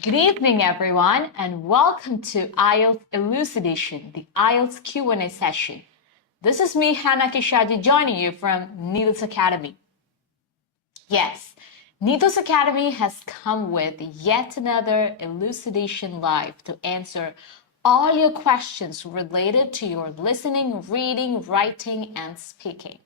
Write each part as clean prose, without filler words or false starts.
Good evening, everyone, and welcome to IELTS Elucidation, the IELTS Q&A session. This is me, 𝐻𝐻𝐒 joining you from Needles Academy. Yes, Needles Academy has come with yet another elucidation live to answer all your questions related to your listening, reading, writing, and speaking.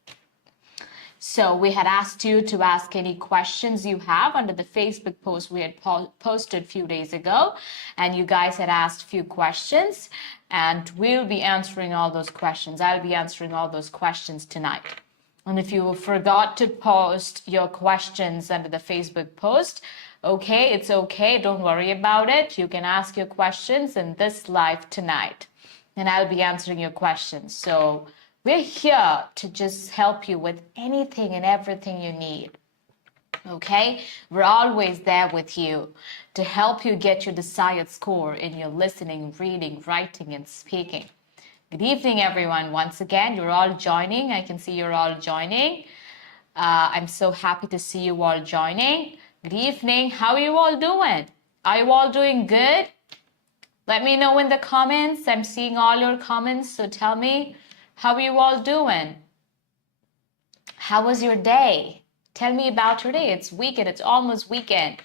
So we had asked you to ask any questions you have under the Facebook post we had posted a few days ago, and you guys had asked a few questions, and we'll be answering all those questions. I'll be answering all those questions tonight. And if you forgot to post your questions under the Facebook post, okay, it's okay. Don't worry about it. You can ask your questions in this live tonight, and I'll be answering your questions. So we're here to just help you with anything and everything you need, okay? We're always there with you to help you get your desired score in your listening, reading, writing, and speaking. Good evening, everyone. Once again, you're all joining. I can see you're all joining. I'm so happy to see you all joining. Good evening. How are you all doing? Are you all doing good? Let me know in the comments. I'm seeing all your comments, so tell me. How are you all doing? How was your day? Tell me about your day. It's weekend. It's almost weekend.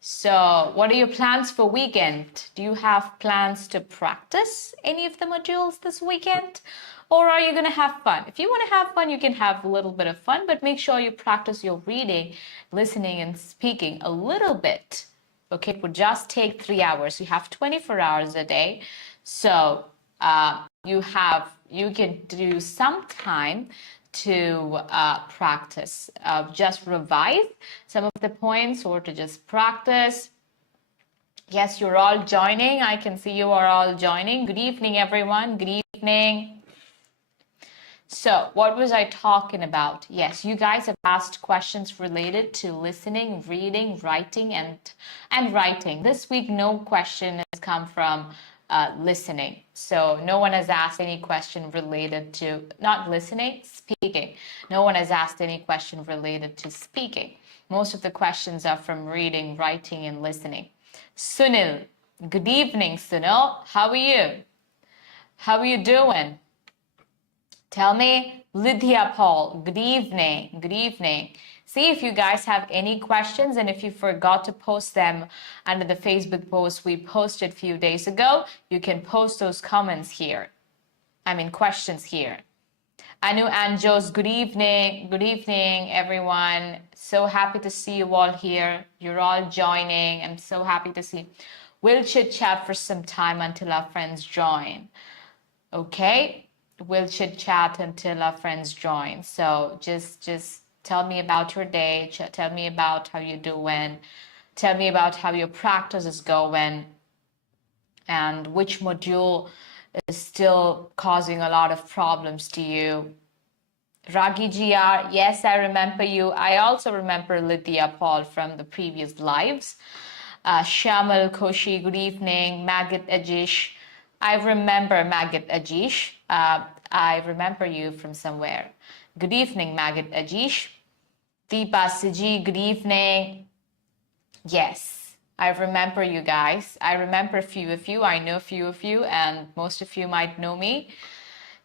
So what are your plans for weekend? Do you have plans to practice any of the modules this weekend? Or are you going to have fun? If you want to have fun, you can have a little bit of fun, but make sure you practice your reading, listening, and speaking a little bit. Okay, it would just take 3 hours. You have 24 hours a day. So you can do some time to practice, just revise some of the points or to just practice. Yes, you're all joining. I can see you are all joining. Good evening, everyone. Good evening. So what was I talking about? Yes, you guys have asked questions related to listening, reading, writing, and writing. This week, no question has come from listening. So no one has asked any question related to not listening, speaking. No one has asked any question related to speaking. Most of the questions are from reading, writing, and listening. Sunil, good evening, Sunil. How are you? How are you doing? Tell me. Lydia Paul, good evening. Good evening. See if you guys have any questions, and if you forgot to post them under the Facebook post we posted a few days ago, you can post those comments here. Questions here. Anu Anjos, good evening. Good evening, everyone. So happy to see you all here. You're all joining. I'm so happy to see. We'll chit chat for some time until our friends join. Okay? We'll chit chat until our friends join. So just tell me about your day. Tell me about how you're doing. Tell me about how your practice is going and which module is still causing a lot of problems to you. Ragi GR, yes, I remember you. I also remember Lydia Paul from the previous lives. Shamal Koshi, good evening. Maggot Ajish, I remember Maggot Ajish. I remember you from somewhere. Good evening, Maggot Ajish. Deepa Siji, good evening. Yes, I remember you guys. I remember a few of you. I know a few of you, and most of you might know me.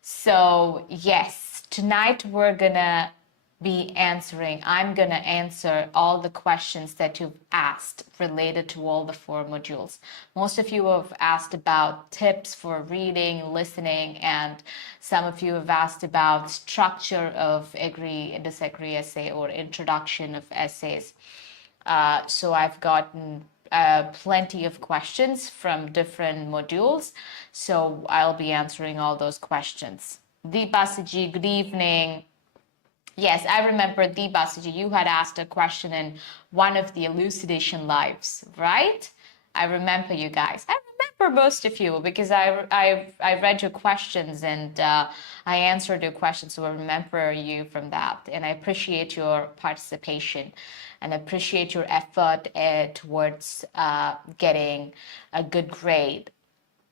So, yes, tonight we're gonna be answering. I'm gonna answer all the questions that you've asked related to all the 4 modules. Most of you have asked about tips for reading, listening, and some of you have asked about structure of agree and disagree essay or introduction of essays. So I've gotten plenty of questions from different modules, so I'll be answering all those questions. Deepa Siji, good evening. Yes, I remember Deepa Siji, you had asked a question in one of the elucidation lives, right? I remember you guys. I remember most of you because I read your questions and I answered your questions, so I remember you from that. And I appreciate your participation and appreciate your effort towards getting a good grade.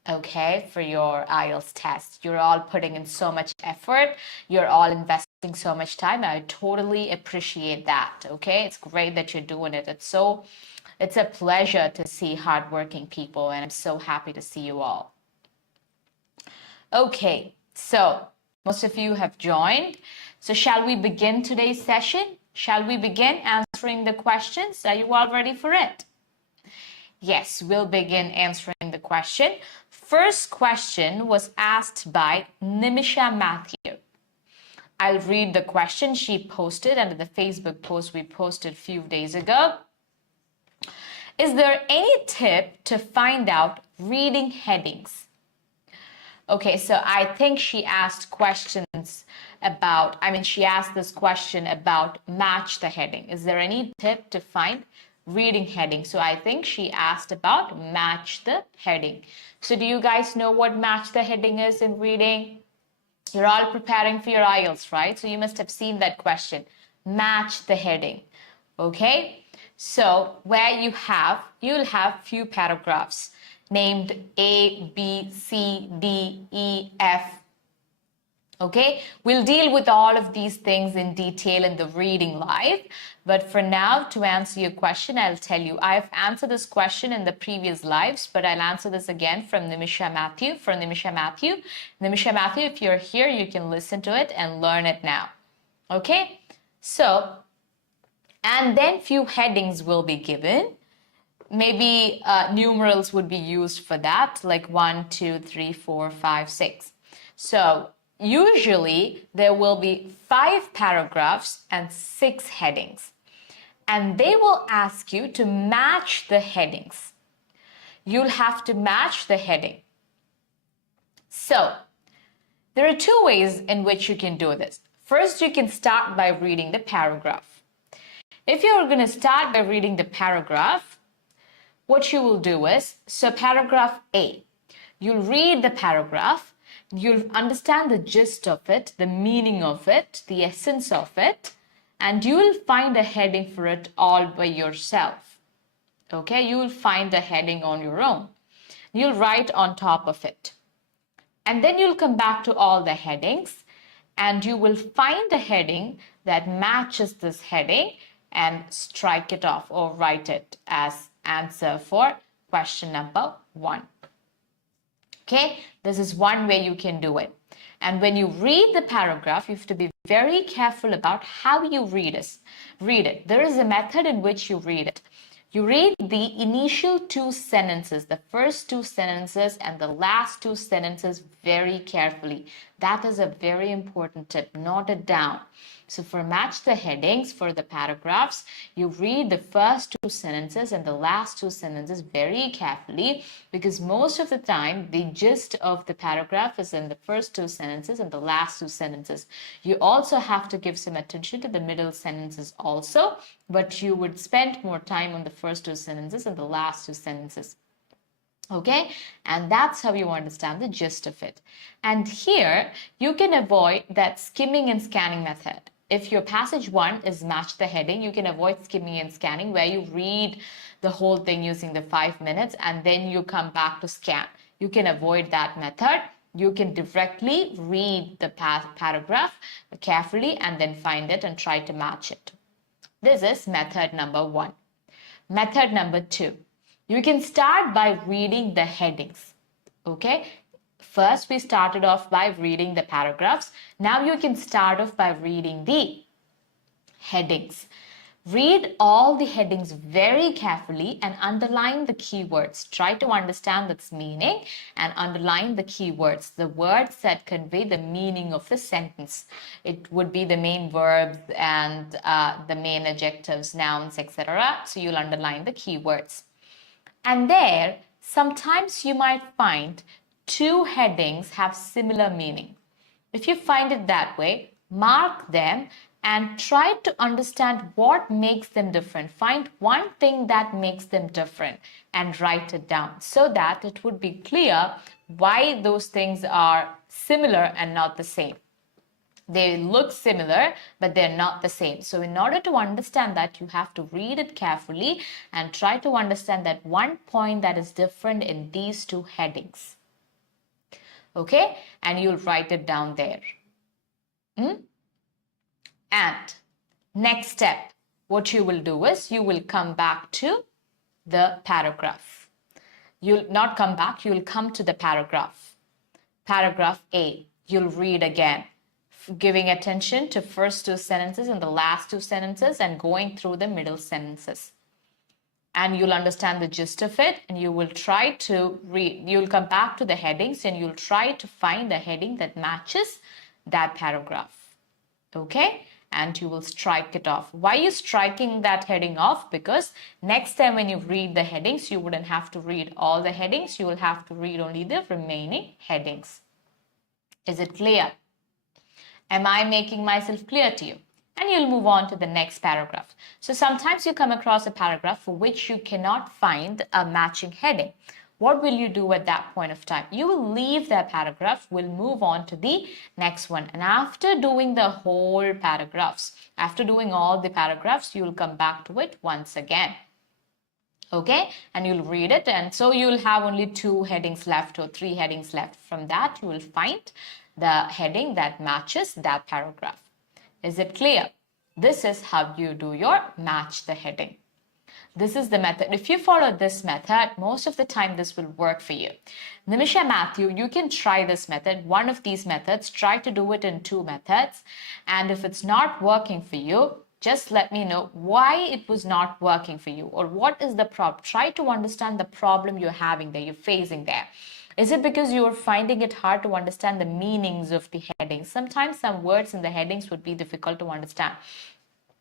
Okay, for your IELTS test. You're all putting in so much effort. You're all investing so much time. I totally appreciate that. Okay, it's great that you're doing it. It's so It's a pleasure to see hardworking people, and I'm so happy to see you all. Okay, so most of you have joined. So shall we begin today's session? Shall we begin answering the questions? Are you all ready for it? Yes, we'll begin answering the question. First question was asked by Nimisha Matthew. I'll read the question she posted under the Facebook post we posted a few days ago. Is there any tip to find out reading headings? Okay, so I think she asked questions about, she asked this question about match the heading. Is there any tip to find reading heading? So I think she asked about match the heading. So do you guys know what match the heading is in reading? You're all preparing for your IELTS, right? So you must have seen that question. Match the heading. Okay? So where you'll have few paragraphs named A, B, C, D, E, F. Okay, we'll deal with all of these things in detail in the reading live. But for now, to answer your question, I'll tell you, I've answered this question in the previous lives, but I'll answer this again from Nimisha Matthew. Nimisha Matthew, if you're here, you can listen to it and learn it now. Okay, so, and then few headings will be given. Maybe numerals would be used for that, like 1, 2, 3, 4, 5, 6. So usually there will be 5 paragraphs and 6 headings. And they will ask you to match the headings. You'll have to match the heading. So there are 2 ways in which you can do this. First, you can start by reading the paragraph. If you're going to start by reading the paragraph, what you will do is, so paragraph A, you'll read the paragraph, you'll understand the gist of it, the meaning of it, the essence of it, and you will find a heading for it all by yourself. Okay, you will find a heading on your own. You'll write on top of it. And then you'll come back to all the headings and you will find a heading that matches this heading and strike it off or write it as answer for question number 1. Okay, this is one way you can do it. And when you read the paragraph, you have to be very careful about how you read it. There is a method in which you read it. You read the initial 2 sentences, the first 2 sentences and the last 2 sentences very carefully. That is a very important tip. Note it down. So for match the headings, for the paragraphs, you read the first 2 sentences and the last 2 sentences very carefully, because most of the time the gist of the paragraph is in the first 2 sentences and the last 2 sentences. You also have to give some attention to the middle sentences also, but you would spend more time on the first 2 sentences and the last 2 sentences. Okay, and that's how you understand the gist of it. And here you can avoid that skimming and scanning method. If your passage 1 is match the heading, you can avoid skimming and scanning, where you read the whole thing using the 5 minutes and then you come back to scan. You can avoid that method. You can directly read the paragraph carefully and then find it and try to match it. This is method number 1. Method number 2. You can start by reading the headings. Okay. First, we started off by reading the paragraphs. Now you can start off by reading the headings. Read all the headings very carefully and underline the keywords. Try to understand its meaning and underline the keywords, the words that convey the meaning of the sentence. It would be the main verbs and the main adjectives, nouns, etc. So you'll underline the keywords. And there, sometimes you might find 2 headings have similar meaning. If you find it that way, mark them and try to understand what makes them different. Find one thing that makes them different and write it down so that it would be clear why those things are similar and not the same. They look similar, but they're not the same. So in order to understand that, you have to read it carefully and try to understand that one point that is different in these 2 headings. Okay, and you'll write it down there. And next step, what you will do is you will come back to the paragraph. You'll not come back, you'll come to the paragraph. Paragraph A, you'll read again, giving attention to first two sentences and the last two sentences and going through the middle sentences. And you'll understand the gist of it, and you will try to read. You'll come back to the headings and you'll try to find the heading that matches that paragraph. Okay? And you will strike it off. Why are you striking that heading off? Because next time when you read the headings, you wouldn't have to read all the headings. You will have to read only the remaining headings. Is it clear? Am I making myself clear to you? And you'll move on to the next paragraph. So sometimes you come across a paragraph for which you cannot find a matching heading. What will you do at that point of time? You will leave that paragraph, we'll move on to the next one. And after doing the whole paragraphs, after doing all the paragraphs, you'll come back to it once again. Okay, and you'll read it, and so you'll have only 2 headings left or 3 headings left. From that, you will find the heading that matches that paragraph. Is it clear? This is how you do your match the heading. This is the method. If you follow this method, most of the time this will work for you. Nimisha Matthew, you can try this method, one of these methods. Try to do it in 2 methods. And if it's not working for you, just let me know why it was not working for you, or what is the problem. Try to understand the problem you're having there, you're facing there. Is it because you are finding it hard to understand the meanings of the headings? Sometimes some words in the headings would be difficult to understand.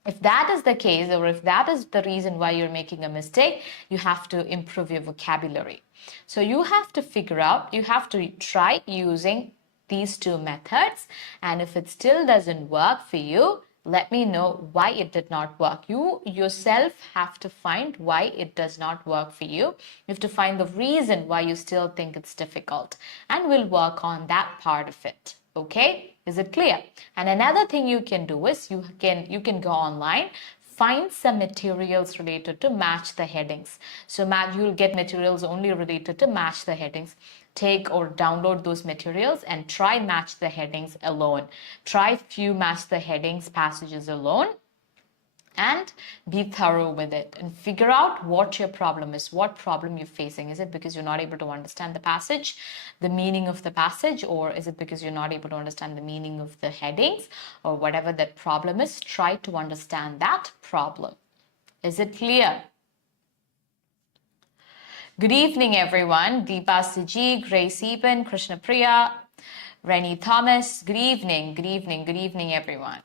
If that is the case, or if that is the reason why you're making a mistake, you have to improve your vocabulary. So you have to figure out, you have to try using these 2 methods. And if it still doesn't work for you, let me know why it did not work. You yourself have to find why it does not work for you. You have to find the reason why you still think it's difficult, and we'll work on that part of it. Okay? Is it clear? And another thing you can do is you can go online, find some materials related to match the headings. So you'll get materials only related to match the headings. Take or download those materials and try match the headings alone. Try few match the headings passages alone and be thorough with it and figure out what your problem is, what problem you're facing. Is it because you're not able to understand the passage, the meaning of the passage, or is it because you're not able to understand the meaning of the headings, or whatever that problem is? Try to understand that problem. Is it clear? Good evening, everyone. 𝗃𝐶𝐯, Grace Eben, Krishna Priya, Rennie Thomas. Good evening, good evening, good evening, everyone.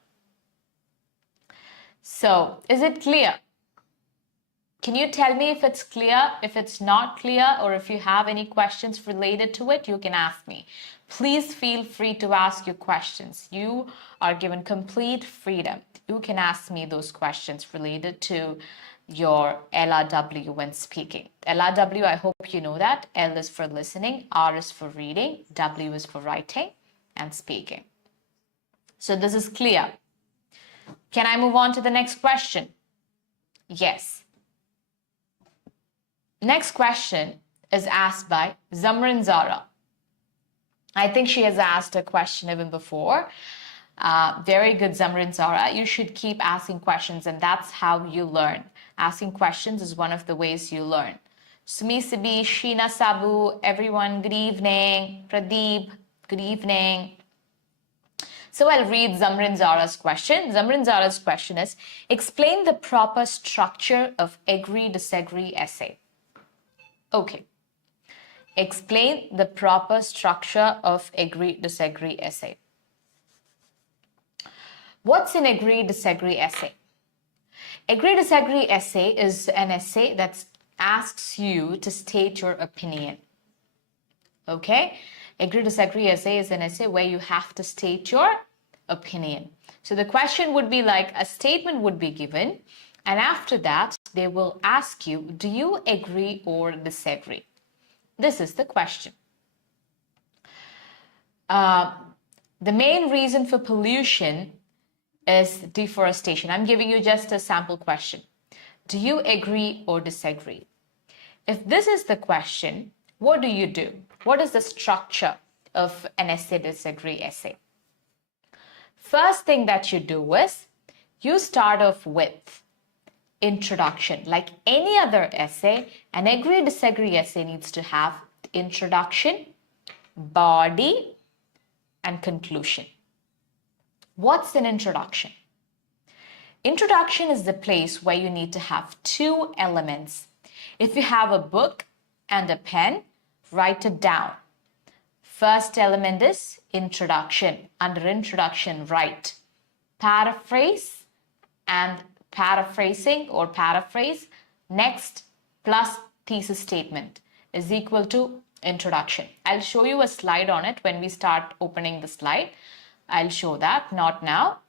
So, is it clear? Can you tell me if it's clear? If it's not clear, or if you have any questions related to it, you can ask me. Please feel free to ask your questions. You are given complete freedom. You can ask me those questions related to your LRW when speaking. LRW, I hope you know that. L is for listening, R is for reading, W is for writing and speaking. So this is clear. Can I move on to the next question? Yes. Next question is asked by Zamrin Zara. I think she has asked a question even before. Very good, Zamrin Zara. You should keep asking questions, and that's how you learn. Asking questions is one of the ways you learn. Sumi Sibi, Sheena Sabu, everyone, good evening. Pradeep, good evening. So I'll read Zamrin Zara's question. Zamrin Zara's question is, explain the proper structure of agree-disagree essay. Okay. Explain the proper structure of agree-disagree essay. What's an agree-disagree essay? Agree-disagree essay is an essay that asks you to state your opinion. Okay? Agree-disagree essay is an essay where you have to state your opinion. So the question would be like, a statement would be given, and after that, they will ask you, do you agree or disagree? This is the question. The main reason for pollution is deforestation. I'm giving you just a sample question. Do you agree or disagree? If this is the question, what do? What is the structure of an essay-disagree essay? First thing that you do is, you start off with introduction. Like any other essay, an agree-disagree essay needs to have introduction, body, and conclusion. What's an introduction? Introduction is the place where you need to have two elements. If you have a book and a pen, write it down. First element is introduction. Under introduction, write paraphrase and paraphrasing or paraphrase. Next, plus thesis statement is equal to introduction. I'll show you a slide on it when we start opening the slide. I'll show that, not now.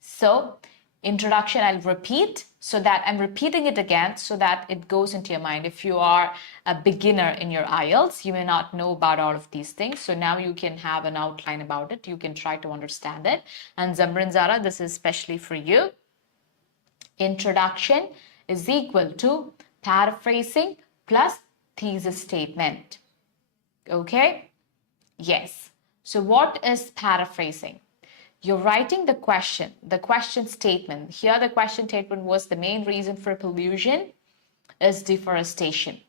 So, introduction, I'll repeat so that I'm repeating it again so that it goes into your mind. If you are a beginner in your IELTS, you may not know about all of these things. So now you can have an outline about it. You can try to understand it. And Zamrin Zara, this is especially for you. Introduction is equal to paraphrasing plus thesis statement. Okay? Yes. So what is paraphrasing? You're writing the question statement. Here the question statement was the main reason for pollution is deforestation.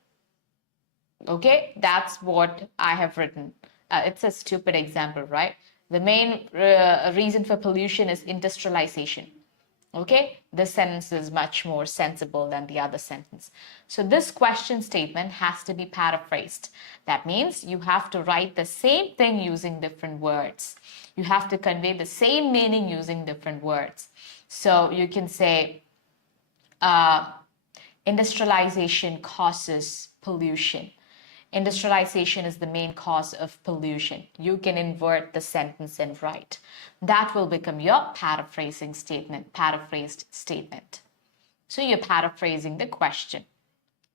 Okay, that's what I have written. It's a stupid example, right? The main reason for pollution is industrialization. Okay, this sentence is much more sensible than the other sentence. So this question statement has to be paraphrased. That means you have to write the same thing using different words. You have to convey the same meaning using different words. So you can say industrialization causes pollution. Industrialization is the main cause of pollution. You can invert the sentence and write. That will become your paraphrasing statement, paraphrased statement. So you're paraphrasing the question.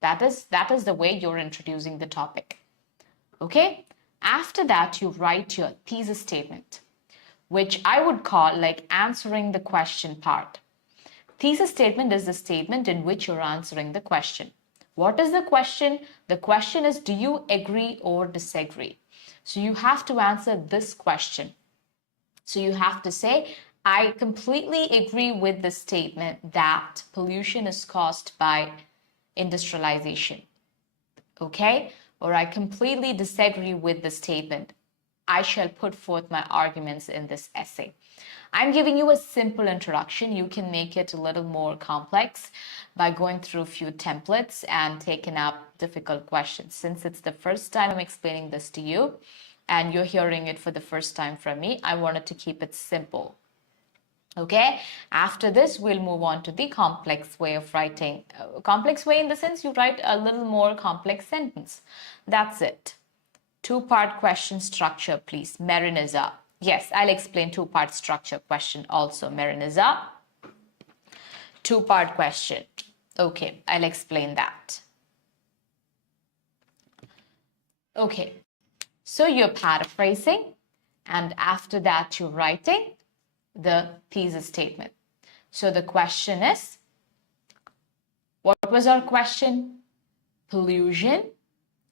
That is the way you're introducing the topic. Okay? After that, you write your thesis statement, which I would call like answering the question part. Thesis statement is the statement in which you're answering the question. What is the question? The question is, do you agree or disagree? So you have to answer this question. So you have to say, I completely agree with the statement that pollution is caused by industrialization. Okay? Or I completely disagree with the statement. I shall put forth my arguments in this essay. I'm giving you a simple introduction. You can make it a little more complex by going through a few templates and taking up difficult questions. Since it's the first time I'm explaining this to you and you're hearing it for the first time from me, I wanted to keep it simple. Okay, after this, we'll move on to the complex way of writing. Complex way in the sense you write a little more complex sentence. That's it. Two-part question structure, please. Mariniza. Yes, I'll explain two-part structure question also, Mariniza. Two-part question. Okay, I'll explain that. Okay, so you're paraphrasing and after that you're writing the thesis statement. So the question is, what was our question? Pollution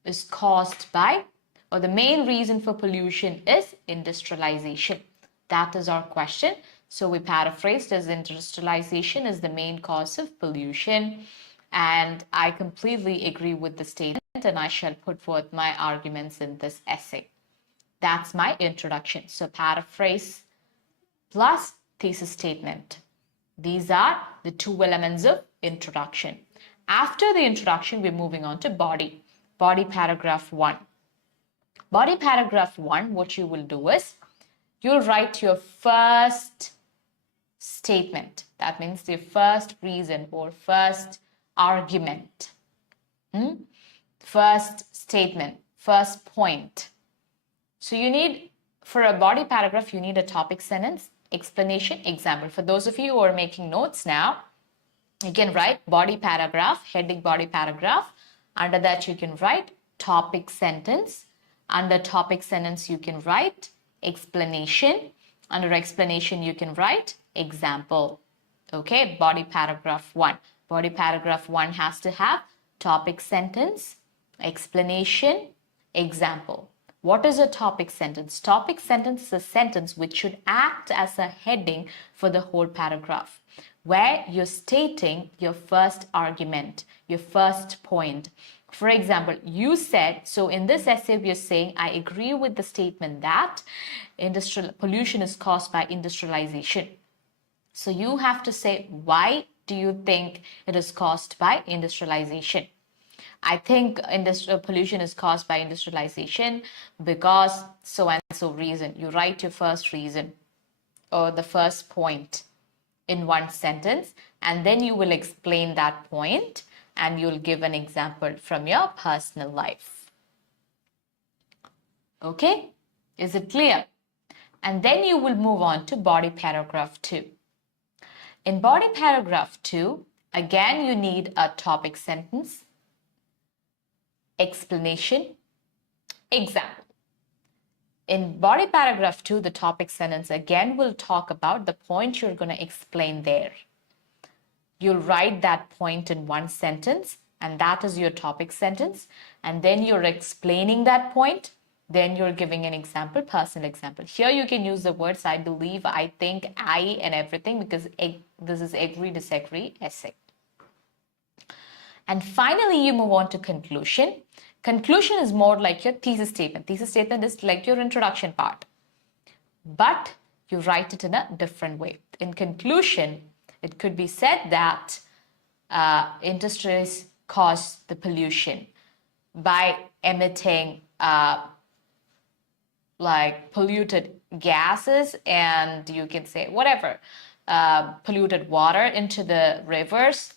is caused by, or the main reason for pollution is industrialization. That is our question. So we paraphrased as industrialization is the main cause of pollution. And I completely agree with the statement and I shall put forth my arguments in this essay. That's my introduction. So paraphrase plus thesis statement. These are the two elements of introduction. After the introduction, we're moving on to body. Body paragraph 1. Body paragraph 1, what you will do is, you'll write your first statement. That means the first reason or first argument. First statement, first point. So you need, for a body paragraph, you need a topic sentence, explanation, example. For those of you who are making notes now, you can write body paragraph, heading body paragraph. Under that, you can write topic sentence. Under topic sentence, you can write explanation. Under explanation, you can write example. Okay, body paragraph 1. Body paragraph 1 has to have topic sentence, explanation, example. What is a topic sentence? Topic sentence is a sentence which should act as a heading for the whole paragraph. where you're stating your first argument, your first point. For example, you said, so in this essay, we're saying, I agree with the statement that industrial pollution is caused by industrialization. So you have to say, why do you think it is caused by industrialization? I think industrial pollution is caused by industrialization because so and so reason. You write your first reason or the first point in one sentence, and then you will explain that point and you'll give an example from your personal life. Okay? Is it clear? And then you will move on to body paragraph 2. In body paragraph 2, again, you need a topic sentence, explanation, example. In body paragraph 2, the topic sentence again will talk about the point you're going to explain there. You'll write that point in one sentence, and that is your topic sentence. And then you're explaining that point. Then you're giving an example, personal example. Here you can use the words I believe, I think, I, and everything, because this is agree, disagree, essay. And finally, you move on to conclusion. Conclusion is more like your thesis statement. Thesis statement is like your introduction part, but you write it in a different way. In conclusion, it could be said that industries cause the pollution by emitting like polluted gases, and you can say whatever, polluted water into the rivers,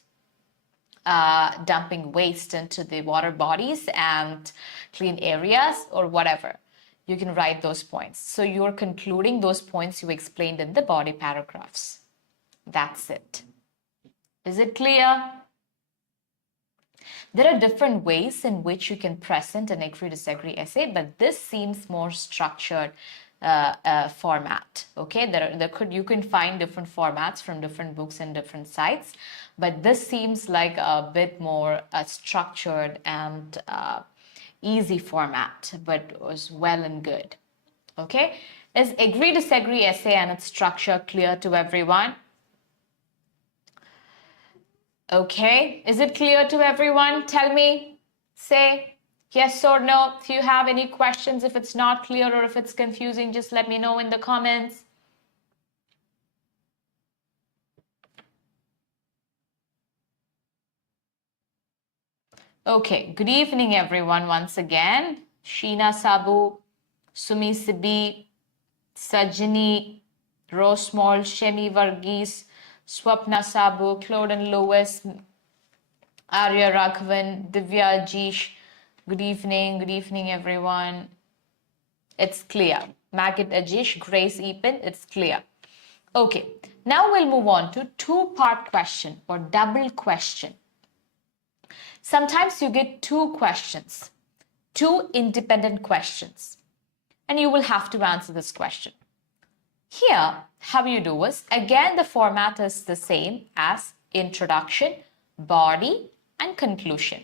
dumping waste into the water bodies and clean areas or whatever. You can write those points. So you're concluding those points you explained in the body paragraphs. That's it. Is it clear? There are different ways in which you can present an agree-disagree essay, but this seems more structured format. Okay, you can find different formats from different books and different sites, but this seems like a bit more structured and easy format, but was well and good. Okay, is agree-disagree essay and its structure clear to everyone? Okay, is it clear to everyone? Tell me, say yes or no. If you have any questions, if it's not clear or if it's confusing, just let me know in the comments. Okay, good evening everyone once again. Sheena Sabu, Sumi Sibi, Sajini, Rosmol, Shemi Varghese, Swapna Sabu, Claude and Lois, Arya Raghavan, Divya Jish. Good evening everyone. It's clear. Magid Ajish, Grace Epen, it's clear. Okay, now we'll move on to two-part question or double question. Sometimes you get two questions, two independent questions, and you will have to answer this question. Here, how you do is, again, the format is the same as introduction, body, and conclusion.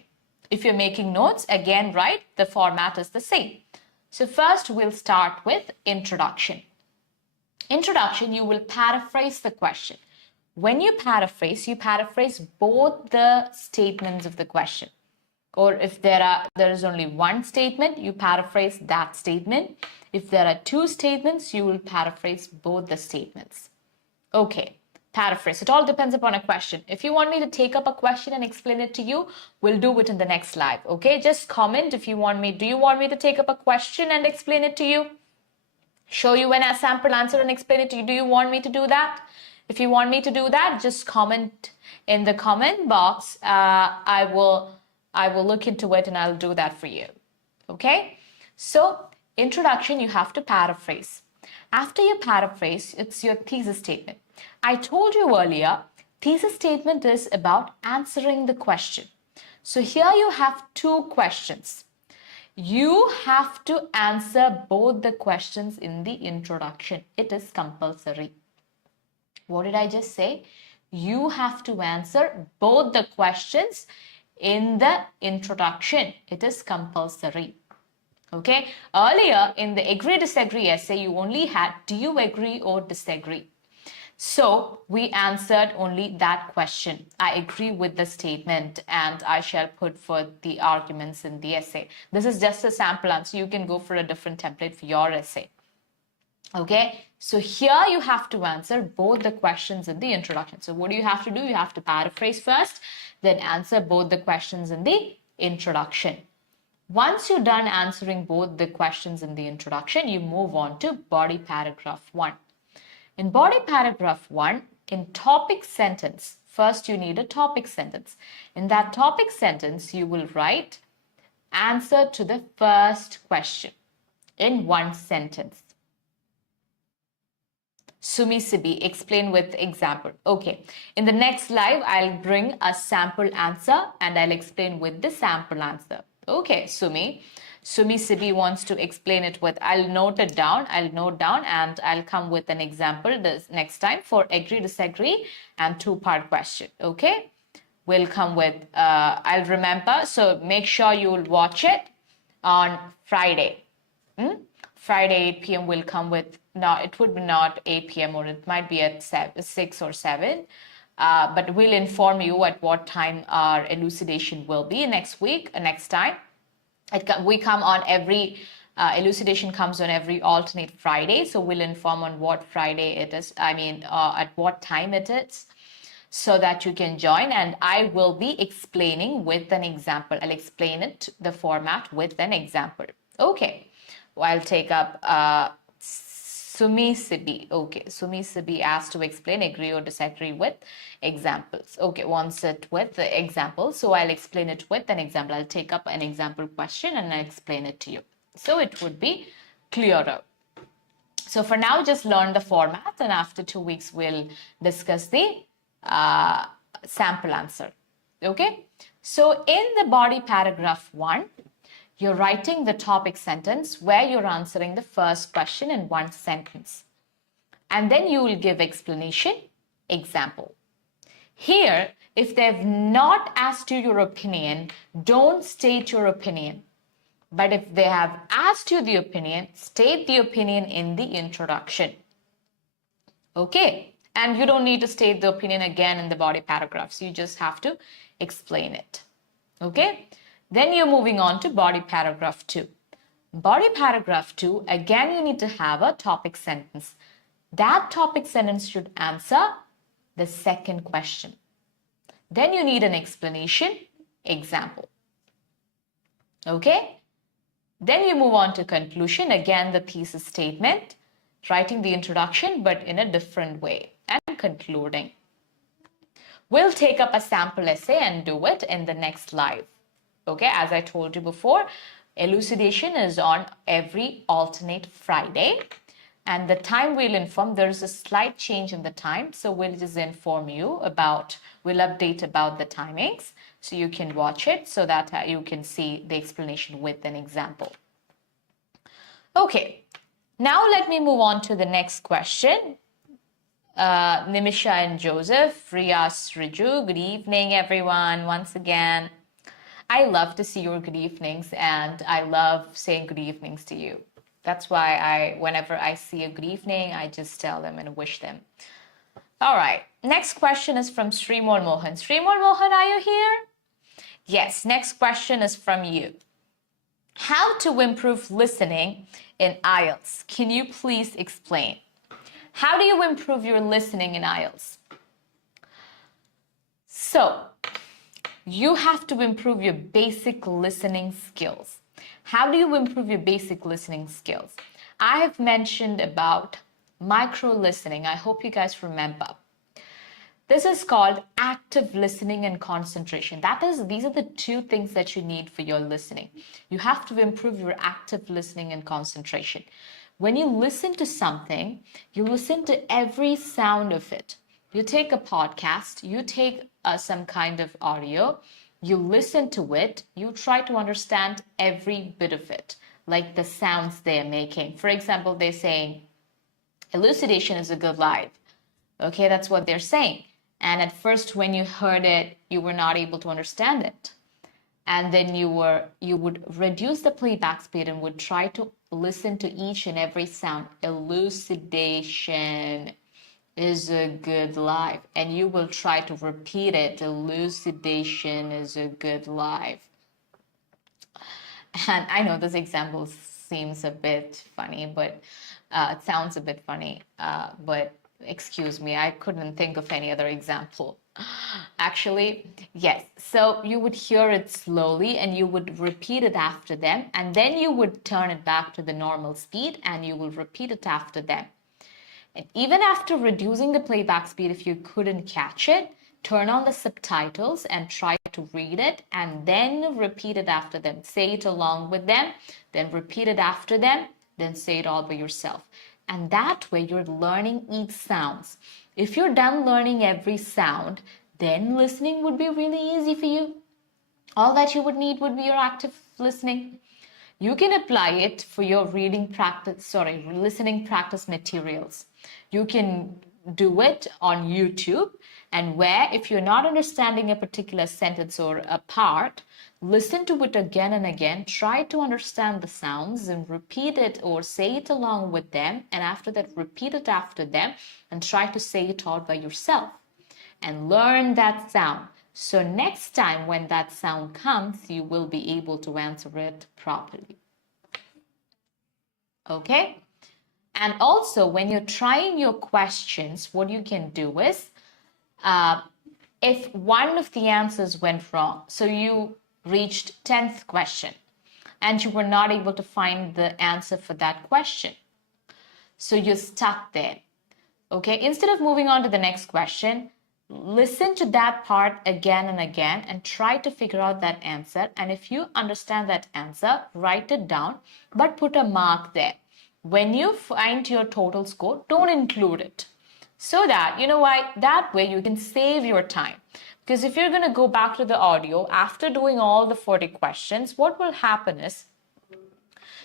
If you're making notes, again, right, the format is the same. So first, we'll start with introduction. Introduction, you will paraphrase the question. When you paraphrase both the statements of the question. Or if there is only one statement, you paraphrase that statement. If there are two statements, you will paraphrase both the statements. Okay, paraphrase. It all depends upon a question. If you want me to take up a question and explain it to you, we'll do it in the next live. Okay, just comment if you want me. Do you want me to take up a question and explain it to you? Show you a sample answer and explain it to you. Do you want me to do that? If you want me to do that, just comment in the comment box. I will look into it and I'll do that for you. Okay? So, introduction, you have to paraphrase. After you paraphrase, it's your thesis statement. I told you earlier, thesis statement is about answering the question. So here you have two questions. You have to answer both the questions in the introduction. It is compulsory. What did I just say? You have to answer both the questions in the introduction. It is compulsory. Okay, earlier in the agree-disagree essay, you only had do you agree or disagree. So we answered only that question. I agree with the statement and I shall put forth the arguments in the essay. This is just a sample answer. You can go for a different template for your essay. Okay, so here you have to answer both the questions in the introduction. So what do you have to do? You have to paraphrase first, then answer both the questions in the introduction. Once you're done answering both the questions in the introduction, you move on to body paragraph 1. In body paragraph 1, in topic sentence, first you need a topic sentence. In that topic sentence, you will write answer to the first question in one sentence. 𝐶𝐲, explain with example. Okay, in the next live, I'll bring a sample answer and I'll explain with the sample answer. Okay, 𝐶𝐲 wants to explain it with, I'll note it down, I'll note down and I'll come with an example this next time for agree, disagree and two-part question. Okay, we'll come with, I'll remember, so make sure you'll watch it on Friday. Friday 8 p.m. will come with, no, it would be not 8 p.m. or it might be at 6 or 7. But we'll inform you at what time our elucidation will be next week, next time. We come on every, elucidation comes on every alternate Friday. So we'll inform on what Friday it is, at what time it is, so that you can join. And I will be explaining with an example. I'll explain it, the format with an example. Okay. I'll take up 𝐶𝐲. Okay, 𝐶𝐲 asked to explain agree or disagree with examples. Okay, wants it with the example. So I'll explain it with an example. I'll take up an example question and I'll explain it to you. So it would be clearer. So for now, just learn the format and after 2 weeks, we'll discuss the sample answer. Okay, so in the body paragraph 1, you're writing the topic sentence where you're answering the first question in one sentence. And then you will give explanation, example. Here, if they've not asked you your opinion, don't state your opinion. But if they have asked you the opinion, state the opinion in the introduction. Okay? And you don't need to state the opinion again in the body paragraphs. You just have to explain it. Okay? Then you're moving on to body paragraph 2. Body paragraph 2, again, you need to have a topic sentence. That topic sentence should answer the second question. Then you need an explanation, example. Okay? Then you move on to conclusion. Again, the thesis statement, writing the introduction, but in a different way, and concluding. We'll take up a sample essay and do it in the next live. Okay, as I told you before, elucidation is on every alternate Friday. And the time we'll inform, there's a slight change in the time. So we'll just inform you about, we'll update about the timings. So you can watch it so that you can see the explanation with an example. Okay, now let me move on to the next question. Nimisha and Joseph, Riyas, Riju, good evening everyone once again. I love to see your good evenings and I love saying good evenings to you. That's why whenever I see a good evening, I just tell them and wish them. All right, next question is from Srimol Mohan. Srimol Mohan, are you here? Yes, next question is from you. How to improve listening in IELTS? Can you please explain? How do you improve your listening in IELTS? So, you have to improve your basic listening skills. How do you improve your basic listening skills? I have mentioned about micro listening. I hope you guys remember. This is called active listening and concentration. These are the two things that you need for your listening. You have to improve your active listening and concentration. When you listen to something, you listen to every sound of it. You take a podcast, you take some kind of audio, you listen to it, you try to understand every bit of it, like the sounds they're making. For example, they're saying, elucidation is a good live. Okay, that's what they're saying. And at first, when you heard it, you were not able to understand it. And then you would reduce the playback speed and would try to listen to each and every sound. Elucidation, is a good life. And you will try to repeat it. Elucidation is a good life. And I know this example seems a bit funny, but it sounds a bit funny, but excuse me, I couldn't think of any other example. Actually, yes. So you would hear it slowly and you would repeat it after them, and then you would turn it back to the normal speed and you will repeat it after them. And even after reducing the playback speed, if you couldn't catch it, turn on the subtitles and try to read it and then repeat it after them. Say it along with them, then repeat it after them, then say it all by yourself. And that way you're learning each sounds. If you're done learning every sound, then listening would be really easy for you. All that you would need would be your active listening. You can apply it for your listening practice materials. You can do it on YouTube, and where if you're not understanding a particular sentence or a part, listen to it again and again, try to understand the sounds and repeat it or say it along with them, and after that repeat it after them and try to say it all by yourself and learn that sound. So next time when that sound comes, you will be able to answer it properly. Okay? And also, when you're trying your questions, what you can do is, if one of the answers went wrong, so you reached 10th question and you were not able to find the answer for that question, so you're stuck there. Okay? Instead of moving on to the next question, listen to that part again and again and try to figure out that answer. And if you understand that answer, write it down, but put a mark there. When you find your total score, don't include it. So that, you know why, that way you can save your time. Because if you're going to go back to the audio after doing all the 40 questions, what will happen is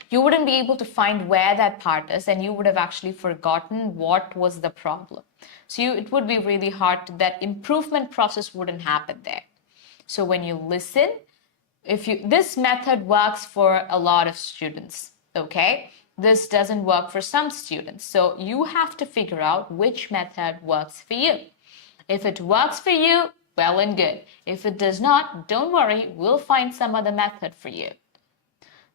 you wouldn't be able to find where that part is and you would have actually forgotten what was the problem. So it would be really hard, that improvement process wouldn't happen there. So when you listen, this method works for a lot of students, okay? This doesn't work for some students. So you have to figure out which method works for you. If it works for you, well and good. If it does not, don't worry, we'll find some other method for you.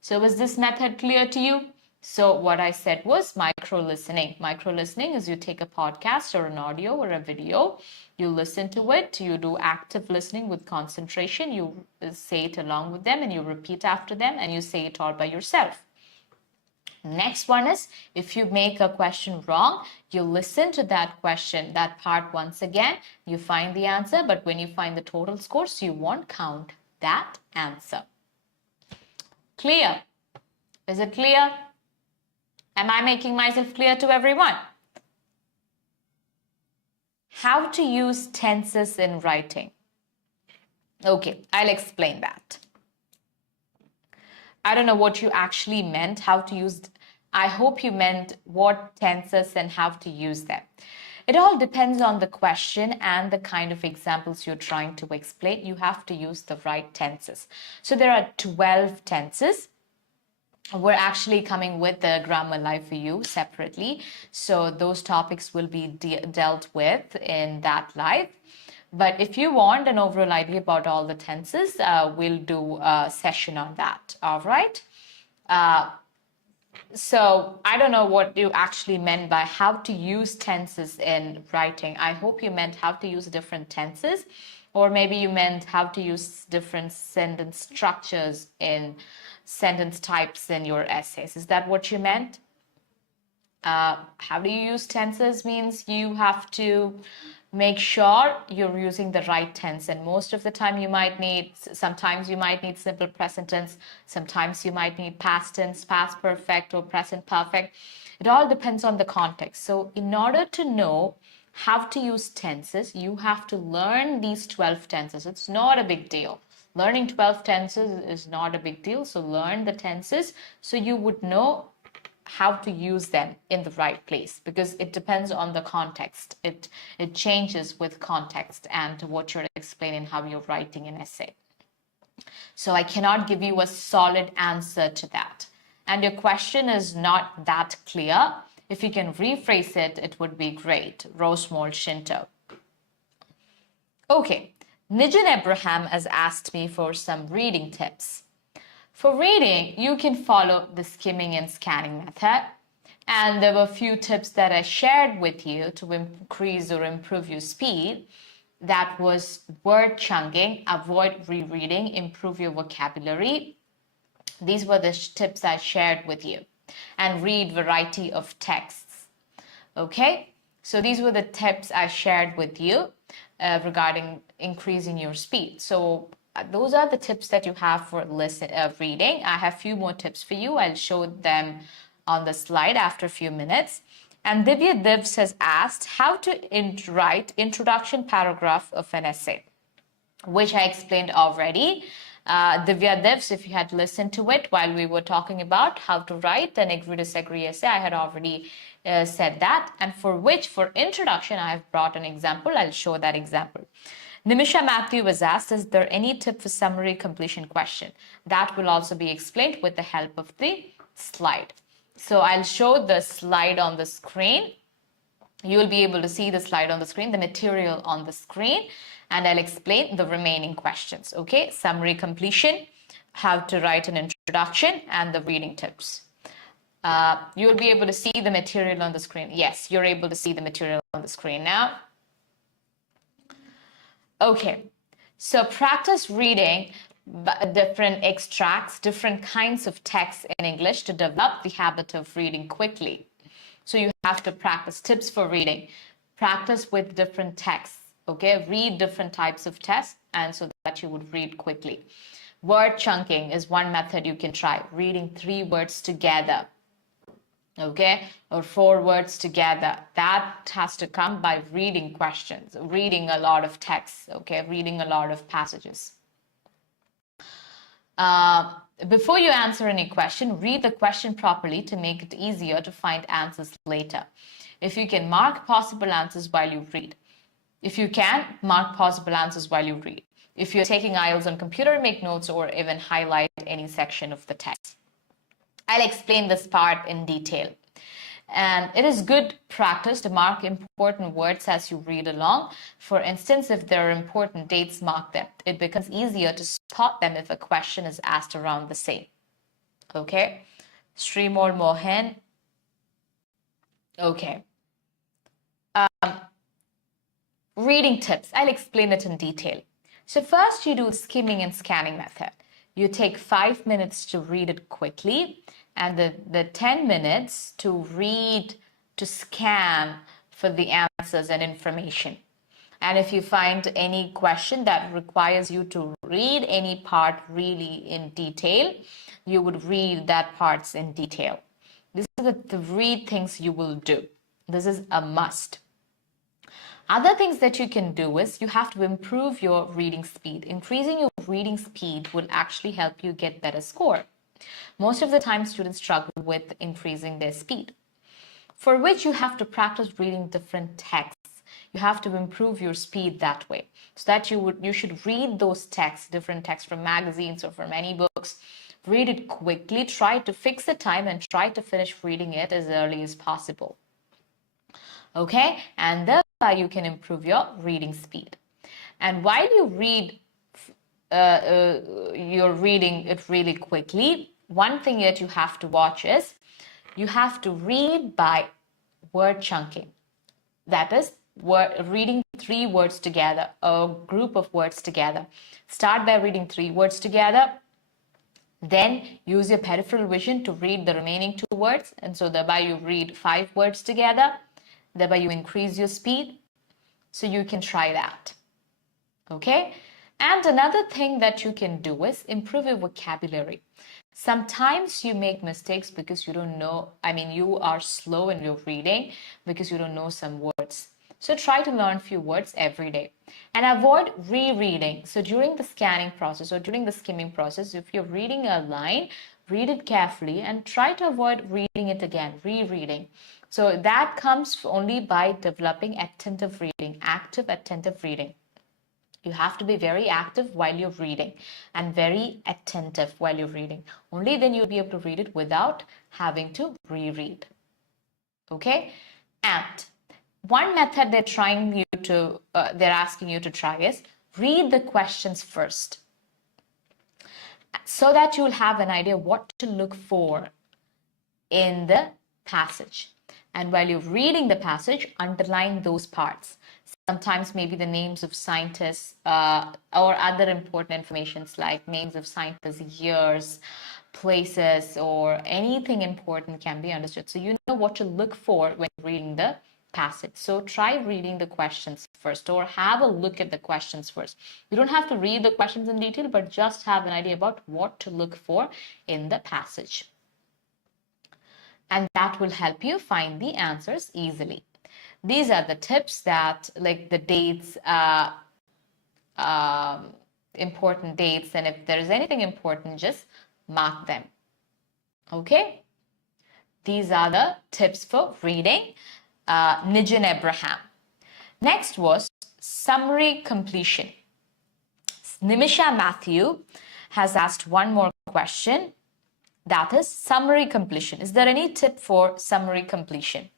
So is this method clear to you? So what I said was micro-listening. Micro-listening is you take a podcast or an audio or a video, you listen to it, you do active listening with concentration, you say it along with them and you repeat after them and you say it all by yourself. Next one is, if you make a question wrong, you listen to that question, that part once again, you find the answer, but when you find the total scores, you won't count that answer. Clear? Is it clear? Am I making myself clear to everyone? How to use tenses in writing. Okay, I'll explain that. I don't know what you actually meant, how to use. I hope you meant what tenses and how to use them. It all depends on the question and the kind of examples you're trying to explain. You have to use the right tenses. So there are 12 tenses. We're actually coming with the grammar live for you separately. So those topics will be dealt with in that live. But if you want an overall idea about all the tenses, we'll do a session on that. All right. So I don't know what you actually meant by how to use tenses in writing. I hope you meant how to use different tenses, or maybe you meant how to use different sentence structures in sentence types in your essays. Is that what you meant? How do you use tenses means you have to make sure you're using the right tense, and most of the time you might need, sometimes you might need simple present tense, sometimes you might need past tense, past perfect or present perfect. It all depends on the context. So in order to know how to use tenses, you have to learn these 12 tenses. It's not a big deal. Learning 12 tenses is not a big deal. So learn the tenses so you would know how to use them in the right place, because it depends on the context. It changes with context and what you're explaining, how you're writing an essay. So I cannot give you a solid answer to that. And your question is not that clear. If you can rephrase it, it would be great. 𝐻𝑚𝑎𝑙 𝐶𝐻𝑖𝑛𝑡𝑜. Okay, Nijin Abraham has asked me for some reading tips. For reading, you can follow the skimming and scanning method. And there were a few tips that I shared with you to increase or improve your speed. That was word chunking, avoid rereading, improve your vocabulary. These were the tips I shared with you. And read variety of texts. Okay, so these were the tips I shared with you regarding increasing your speed. So those are the tips that you have for reading. I have a few more tips for you. I'll show them on the slide after a few minutes. And 𝐷𝐵Z𝐼𝐵 has asked how to write introduction paragraph of an essay, which I explained already. 𝐷𝐵Z𝐼𝐵, if you had listened to it while we were talking about how to write an agree-disagree essay, I had already said that. And for introduction, I have brought an example. I'll show that example. Nimisha Matthew was asked, is there any tip for summary completion question? That will also be explained with the help of the slide. So I'll show the slide on the screen. You will be able to see the slide on the screen, the material on the screen, and I'll explain the remaining questions. Okay, summary completion, how to write an introduction, and the reading tips. You will be able to see the material on the screen. Yes, you're able to see the material on the screen now. Okay, so practice reading different extracts, different kinds of text in English to develop the habit of reading quickly. So you have to practice tips for reading. Practice with different texts, okay? Read different types of texts and so that you would read quickly. Word chunking is one method you can try. Reading 3 words together, okay? Or 4 words together. That has to come by reading questions, reading a lot of texts, okay? Reading a lot of passages. Before you answer any question, read the question properly to make it easier to find answers later. If you can, mark possible answers while you read. If you can, mark possible answers while you read. If you're taking IELTS on computer, make notes or even highlight any section of the text. I'll explain this part in detail. And it is good practice to mark important words as you read along. For instance, if there are important dates, mark them. It becomes easier to spot them if a question is asked around the same. Okay? Srimol Mohan. Okay. Reading tips. I'll explain it in detail. So first you do the skimming and scanning method. You take 5 minutes to read it quickly, and the 10 minutes to read, to scan for the answers and information. And if you find any question that requires you to read any part really in detail, you would read that parts in detail. These are the 3 things you will do. This is a must. Other things that you can do is you have to improve your reading speed. Increasing your reading speed will actually help you get better score. Most of the time, students struggle with increasing their speed, for which you have to practice reading different texts. You have to improve your speed that way, so that you should read those texts, different texts from magazines or from any books. Read it quickly, try to fix the time and try to finish reading it as early as possible. Okay, and thereby you can improve your reading speed. And while you read, you're reading it really quickly, one thing that you have to watch is you have to read by word chunking. That is, reading 3 words together, a group of words together. Start by reading 3 words together. Then use your peripheral vision to read the remaining 2 words. And so thereby you read 5 words together. Thereby you increase your speed. So you can try that. Okay? And another thing that you can do is improve your vocabulary. Sometimes you make mistakes because you don't know, you are slow in your reading because you don't know some words. So try to learn few words every day and avoid rereading. So during the scanning process or during the skimming process, if you're reading a line, read it carefully and try to avoid reading it again, rereading. So that comes only by developing attentive reading, active attentive reading. You have to be very active while you're reading and very attentive while you're reading. Only then you'll be able to read it without having to reread. Okay, and one method they're asking you to try is read the questions first, so that you'll have an idea what to look for in the passage. And while you're reading the passage, underline those parts. Sometimes maybe the names of scientists or other important informations like names of scientists, years, places, or anything important can be understood. So you know what to look for when reading the passage. So try reading the questions first, or have a look at the questions first. You don't have to read the questions in detail, but just have an idea about what to look for in the passage. And that will help you find the answers easily. These are the tips that, like the dates, important dates, and if there is anything important, just mark them. Okay? These are the tips for reading Nijin Abraham. Next was summary completion. Nimisha Matthew has asked one more question. That is summary completion. Is there any tip for summary completion?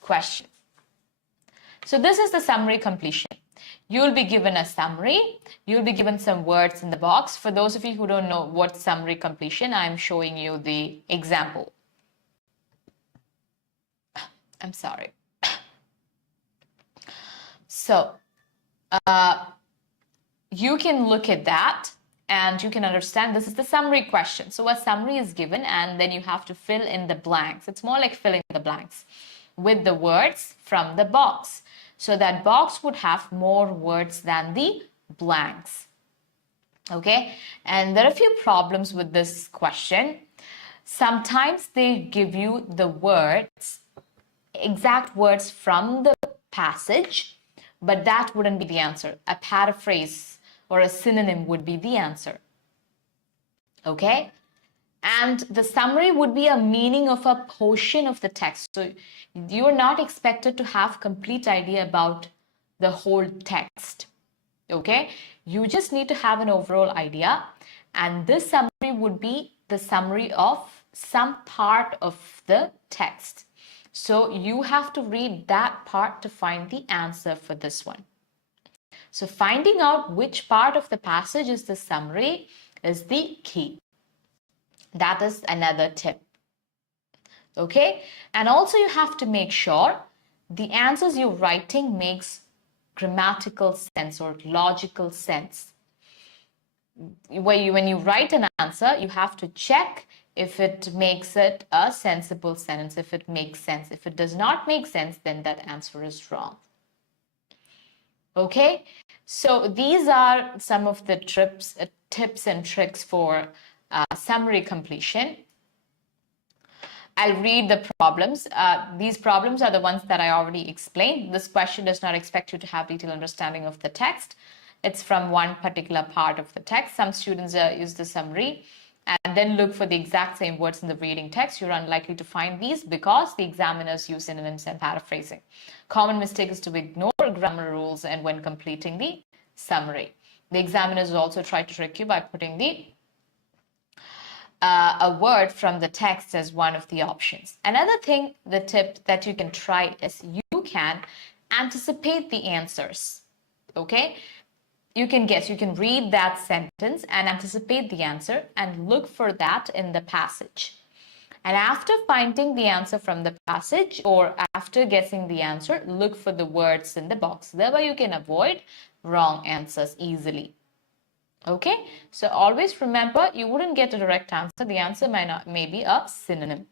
Question. So this is the summary completion. You'll be given a summary. You'll be given some words in the box. For those of you who don't know what summary completion, I'm showing you the example. I'm sorry. So you can look at that and you can understand this is the summary question. So a summary is given and then you have to fill in the blanks. It's more like filling the blanks with the words from the box. So that box would have more words than the blanks. Okay, and there are a few problems with this question. Sometimes they give you the words, exact words from the passage, but that wouldn't be the answer. A paraphrase or a synonym would be the answer. Okay, and the summary would be a meaning of a portion of the text. So you're not expected to have complete idea about the whole text. Okay, you just need to have an overall idea, and this summary would be the summary of some part of the text. So you have to read that part to find the answer for this one. So finding out which part of the passage is the summary is the key. That is another tip. Okay, and also you have to make sure the answers you're writing makes grammatical sense or logical sense. When you write an answer, you have to check if it makes it a sensible sentence, if it makes sense. If it does not make sense, then that answer is wrong. Okay, so these are some of the tips and tricks for summary completion. I'll read the problems. These problems are the ones that I already explained. This question does not expect you to have detailed understanding of the text. It's from one particular part of the text. Some students use the summary and then look for the exact same words in the reading text. You're unlikely to find these because the examiners use synonyms and paraphrasing. Common mistake is to ignore grammar rules and when completing the summary. The examiners also try to trick you by putting a word from the text as one of the options. Another thing, the tip that you can try is you can anticipate the answers. Okay, you can guess, you can read that sentence and anticipate the answer and look for that in the passage. And after finding the answer from the passage or after guessing the answer, look for the words in the box. Thereby you can avoid wrong answers easily. Okay, so always remember, you wouldn't get a direct answer. The answer may be a synonym.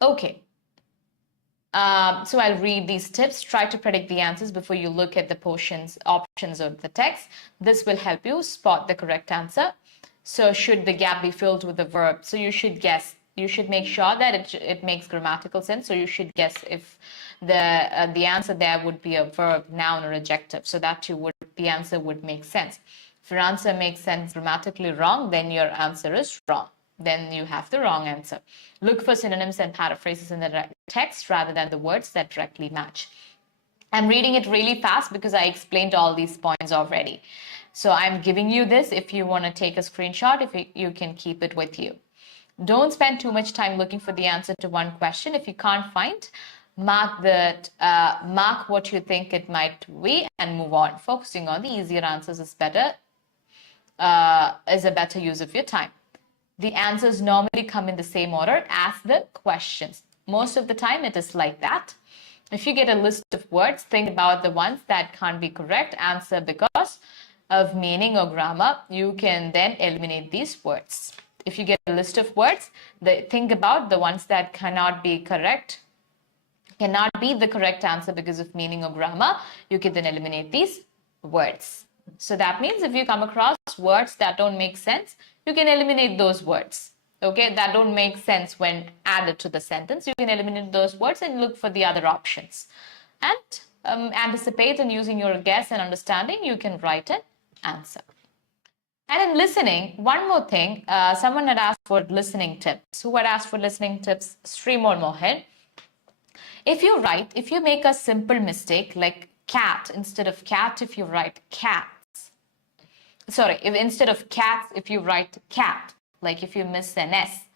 Okay, so I'll read these tips. Try to predict the answers before you look at the options of the text. This will help you spot the correct answer. So should the gap be filled with a verb? So you should guess. You should make sure that it makes grammatical sense. So you should guess if the answer there would be a verb, noun, or adjective, so that the answer would make sense. If your answer makes sense grammatically wrong, then your answer is wrong. Then you have the wrong answer. Look for synonyms and paraphrases in the text rather than the words that directly match. I'm reading it really fast because I explained all these points already. So I'm giving you this. If you want to take a screenshot, you can keep it with you. Don't spend too much time looking for the answer to one question. If you can't find, mark what you think it might be and move on. Focusing on the easier answers is a better use of your time. The answers normally come in the same order as the questions. Most of the time it is like that. If you get a list of words, think about the ones that can't be correct answer because of meaning or grammar. You can then eliminate these words. If you get a list of words, think about the ones that cannot be the correct answer because of meaning or grammar. You can then eliminate these words. So that means if you come across words that don't make sense, you can eliminate those words. Okay, that don't make sense when added to the sentence. You can eliminate those words and look for the other options. And anticipate, and using your guess and understanding, you can write an answer. And in listening, one more thing, someone had asked for listening tips. Who had asked for listening tips? Srimol Mohan. If you make a simple mistake like cat, instead of cat, if you write cats. Sorry, instead of cats, if you write cat, like if you miss an S,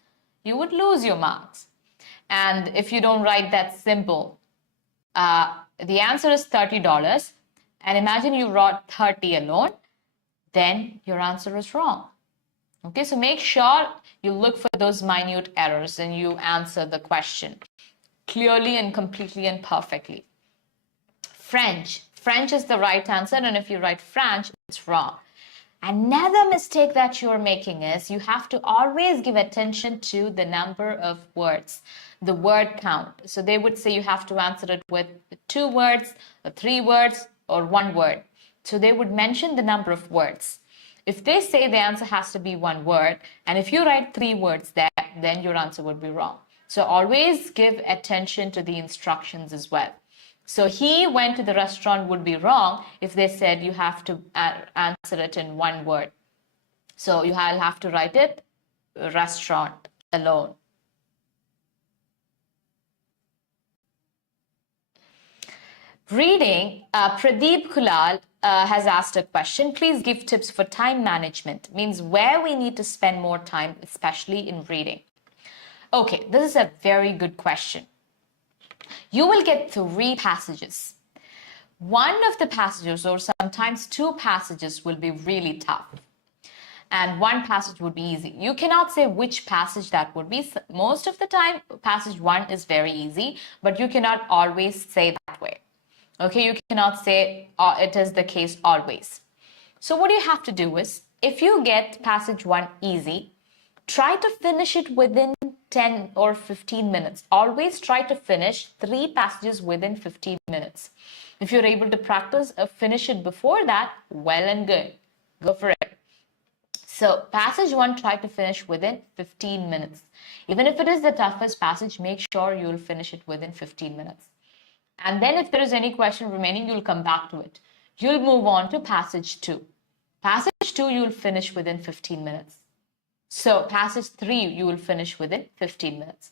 you would lose your marks. And if you don't write that simple, the answer is $30. And imagine you wrote 30 alone, then your answer is wrong. Okay, so make sure you look for those minute errors and you answer the question clearly and completely and perfectly. French is the right answer, and if you write French, it's wrong. Another mistake that you're making is you have to always give attention to the number of words, the word count. So they would say you have to answer it with 2 words, or 3 words, or 1 word. So they would mention the number of words. If they say the answer has to be 1 word, and if you write 3 words there, then your answer would be wrong. So always give attention to the instructions as well. So he went to the restaurant would be wrong if they said you have to answer it in 1 word. So you'll have to write it restaurant alone. Reading, Pradeep Kulal has asked a question. Please give tips for time management. Means where we need to spend more time, especially in reading. Okay, this is a very good question. You will get 3 passages. One of the passages, or sometimes 2 passages, will be really tough. And 1 passage would be easy. You cannot say which passage that would be. Most of the time, passage 1 is very easy, but you cannot always say that way. Okay, you cannot say it is the case always. So what you have to do is, if you get passage 1 easy, try to finish it within 10 or 15 minutes. Always try to finish 3 passages within 15 minutes. If you're able to practice finish it before that, well and good. Go for it. So passage 1, try to finish within 15 minutes. Even if it is the toughest passage, make sure you'll finish it within 15 minutes. And then if there is any question remaining, you'll come back to it. You'll move on to passage 2. Passage 2, you'll finish within 15 minutes. So passage 3, you will finish within 15 minutes.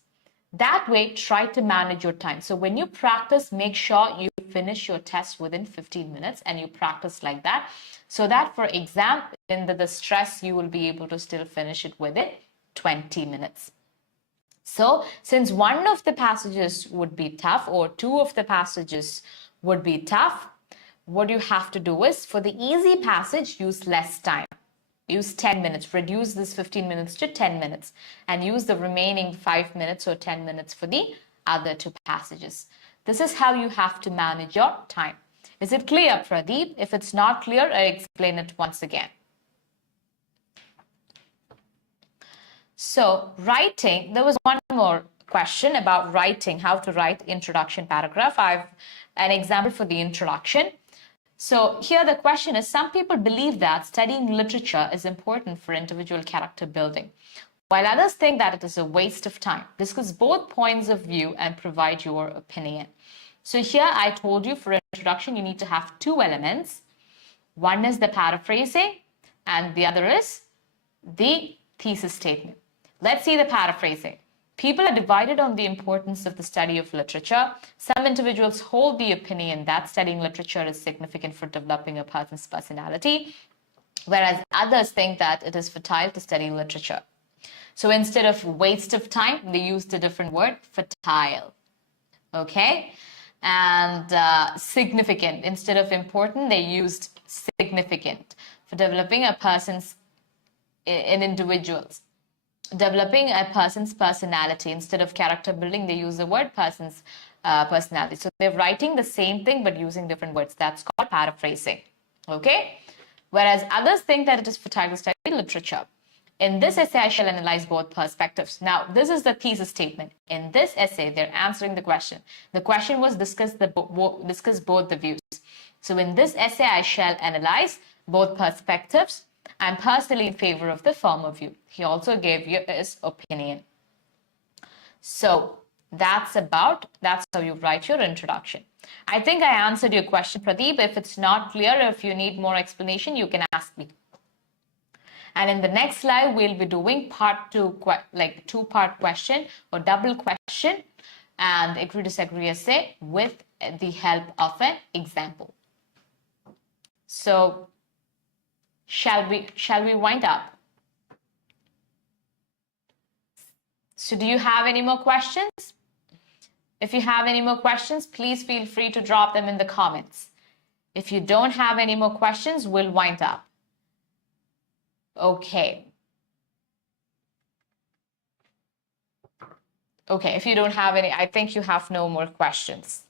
That way, try to manage your time. So when you practice, make sure you finish your test within 15 minutes and you practice like that. So that for exam, in the stress, you will be able to still finish it within 20 minutes. So since one of the passages would be tough or 2 of the passages would be tough, what you have to do is for the easy passage, use less time. Use 10 minutes, reduce this 15 minutes to 10 minutes and use the remaining 5 minutes or 10 minutes for the other 2 passages. This is how you have to manage your time. Is it clear, Pradeep? If it's not clear, I explain it once again. So writing, there was one more question about writing, how to write introduction paragraph. I have an example for the introduction. So here the question is, some people believe that studying literature is important for individual character building, while others think that it is a waste of time. Discuss both points of view and provide your opinion. So here I told you for introduction, you need to have 2 elements. One is the paraphrasing and the other is the thesis statement. Let's see the paraphrasing. People are divided on the importance of the study of literature. Some individuals hold the opinion that studying literature is significant for developing a person's personality, whereas others think that it is futile to study literature. So instead of waste of time, they used a different word, fertile. Okay? And significant. Instead of important, they used significant for developing a person's, in individuals. Developing a person's personality. Instead of character building, they use the word person's personality. So they're writing the same thing but using different words. That's called paraphrasing. Okay? Whereas others think that it is fertile to study literature. In this essay, I shall analyze both perspectives. Now, this is the thesis statement. In this essay, they're answering the question. The question was discuss both the views. So in this essay, I shall analyze both perspectives. I'm personally in favor of the former view. He also gave you his opinion. So that's how you write your introduction. I think I answered your question, Pradeep. If it's not clear, if you need more explanation, you can ask me. And in the next live, we'll be doing part 2, like two-part question or double question and agree-disagree essay with the help of an example. So shall we wind up? So do you have any more questions? If you have any more questions, please feel free to drop them in the comments. If you don't have any more questions, we'll wind up. Okay. Okay, if you don't have any, I think you have no more questions.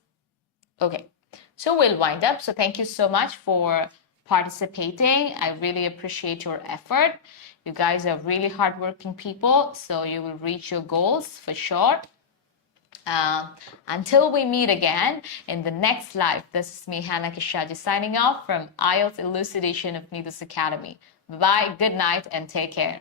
Okay, so we'll wind up. So thank you so much for participating. I really appreciate your effort. You guys are really hardworking people, so you will reach your goals for sure. Until we meet again in the next live, this is me, 𝐻𝐿𝐿𝐿 𝐻𝐿𝐲, signing off from IELTS Elucidation of Needles Academy. Bye-bye, good night, and take care.